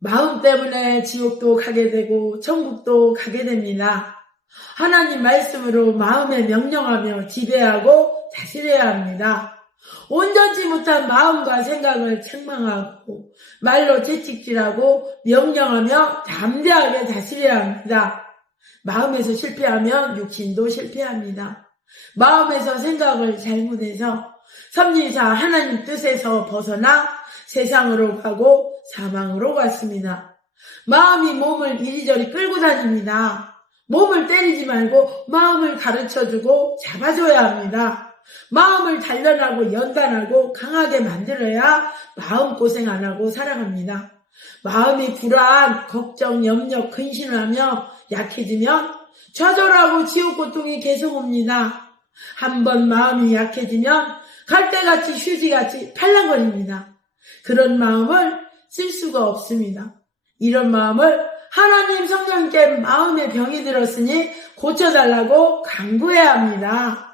마음 때문에 지옥도 가게 되고 천국도 가게 됩니다. 하나님 말씀으로 마음에 명령하며 지배하고 다스려야 합니다. 온전치 못한 마음과 생각을 책망하고 말로 채찍질하고 명령하며 담대하게 다스려야 합니다. 마음에서 실패하면 육신도 실패합니다. 마음에서 생각을 잘못해서 섭리사 하나님 뜻에서 벗어나 세상으로 가고 사망으로 갔습니다. 마음이 몸을 이리저리 끌고 다닙니다. 몸을 때리지 말고 마음을 가르쳐주고 잡아줘야 합니다. 마음을 단련하고 연단하고 강하게 만들어야 마음 고생 안 하고 살아갑니다. 마음이 불안, 걱정, 염려, 근심을 하며 약해지면 좌절하고 지옥 고통이 계속 옵니다. 한번 마음이 약해지면 갈대같이 휴지같이 팔랑거립니다. 그런 마음을 쓸 수가 없습니다. 이런 마음을 하나님 성령께 마음의 병이 들었으니 고쳐달라고 강구해야 합니다.